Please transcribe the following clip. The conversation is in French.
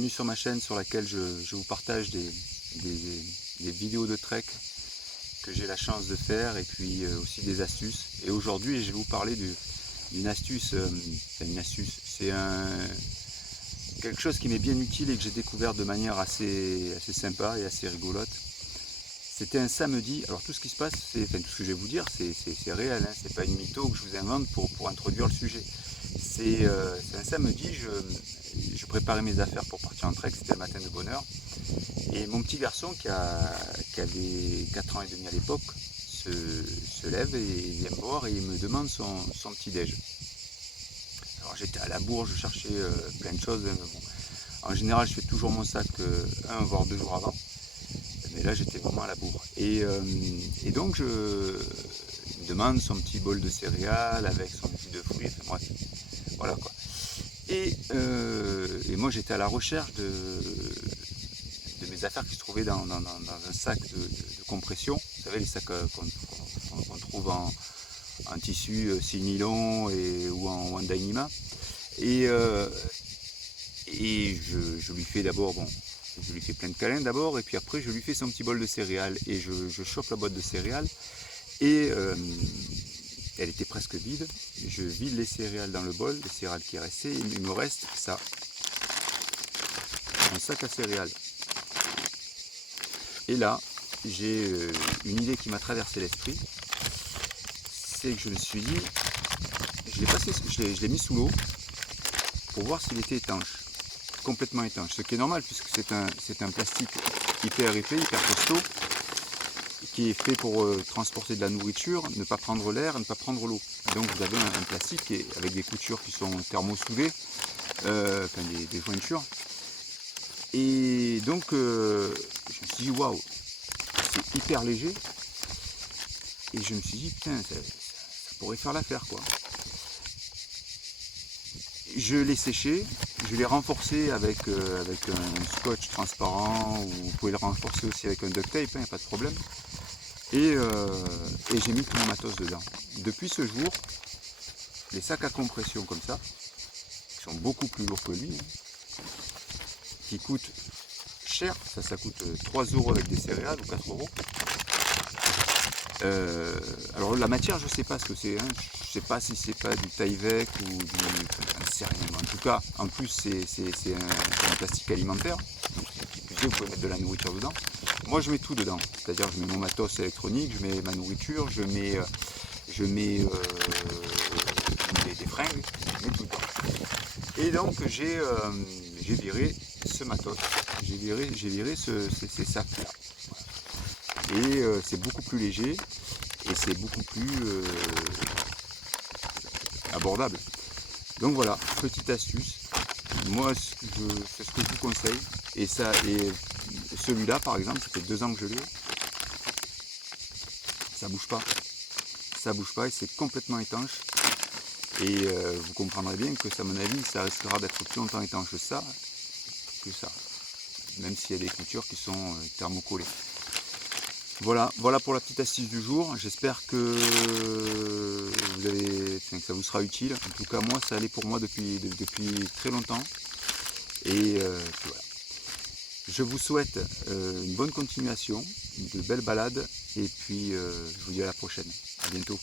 bienvenue sur ma chaîne sur laquelle je vous partage des vidéos de trek que j'ai la chance de faire et puis aussi des astuces. Et aujourd'hui je vais vous parler d'une astuce, c'est quelque chose qui m'est bien utile et que j'ai découvert de manière assez sympa et assez rigolote. C'était un samedi, alors tout ce qui se passe, tout ce que je vais vous dire, c'est réel, hein, c'est pas une mytho que je vous invente pour introduire le sujet. C'est un samedi, je préparais mes affaires pour partir en trek, c'était le matin de bonne heure. Et mon petit garçon qui avait 4 ans et demi à l'époque se lève et il vient me voir et il me demande son petit déj. Alors j'étais à la bourre, je cherchais plein de choses. Mais bon, en général je fais toujours mon sac 1 voire 2 jours avant. Mais là j'étais vraiment à la bourre. Et donc il me demande son petit bol de céréales avec son petit de fruits, enfin, bref, voilà quoi. Et moi j'étais à la recherche de mes affaires qui se trouvaient dans un sac de compression. Vous savez, les sacs qu'on trouve en tissu nylon ou en Dyneema. Et je lui fais d'abord, je lui fais plein de câlins d'abord, et puis après je lui fais son petit bol de céréales. Et je chope la boîte de céréales, et elle était presque vide. Je vide les céréales dans le bol, les céréales qui restaient, et il me reste ça. Un sac à céréales. Et là, j'ai une idée qui m'a traversé l'esprit. C'est que je me suis dit, je l'ai mis sous l'eau pour voir s'il était étanche, complètement étanche. Ce qui est normal puisque c'est un plastique hyper épais, hyper costaud, qui est fait pour transporter de la nourriture, ne pas prendre l'air, ne pas prendre l'eau. Donc vous avez un plastique avec des coutures qui sont thermosoudées, enfin des jointures. Et donc je me suis dit waouh, c'est hyper léger. Et je me suis dit putain, ça pourrait faire l'affaire quoi. Je l'ai séché, je l'ai renforcé avec un scotch transparent, ou vous pouvez le renforcer aussi avec un duct tape, il n'y a pas de problème. Et j'ai mis tout mon matos dedans. Depuis ce jour, les sacs à compression comme ça, qui sont beaucoup plus lourds que lui, qui coûtent cher, ça coûte 3 € avec des céréales ou 4 €. Alors la matière, je sais pas ce que c'est, hein. Je sais pas si c'est pas du Tyvek ou du... J'en sais rien. En tout cas, en plus c'est un plastique alimentaire, donc vous pouvez mettre de la nourriture dedans. Moi je mets tout dedans, c'est-à-dire je mets mon matos électronique, je mets ma nourriture, je mets des fringues, je mets tout dedans. Et donc j'ai viré ce matos, j'ai viré ces sacs là. Et c'est beaucoup plus léger et c'est beaucoup plus abordable. Donc voilà, petite astuce. Moi c'est ce que je vous conseille. Et celui-là par exemple, ça fait 2 ans que je l'ai. Ça bouge pas et c'est complètement étanche. Et vous comprendrez bien que à mon avis ça risquera d'être plus longtemps étanche que ça, même s'il y a des coutures qui sont thermocollées. Voilà pour la petite astuce du jour. J'espère que ça vous sera utile. En tout cas, moi, ça allait pour moi depuis très longtemps. Et voilà. Je vous souhaite une bonne continuation, de belles balades. Et puis, je vous dis à la prochaine. À bientôt.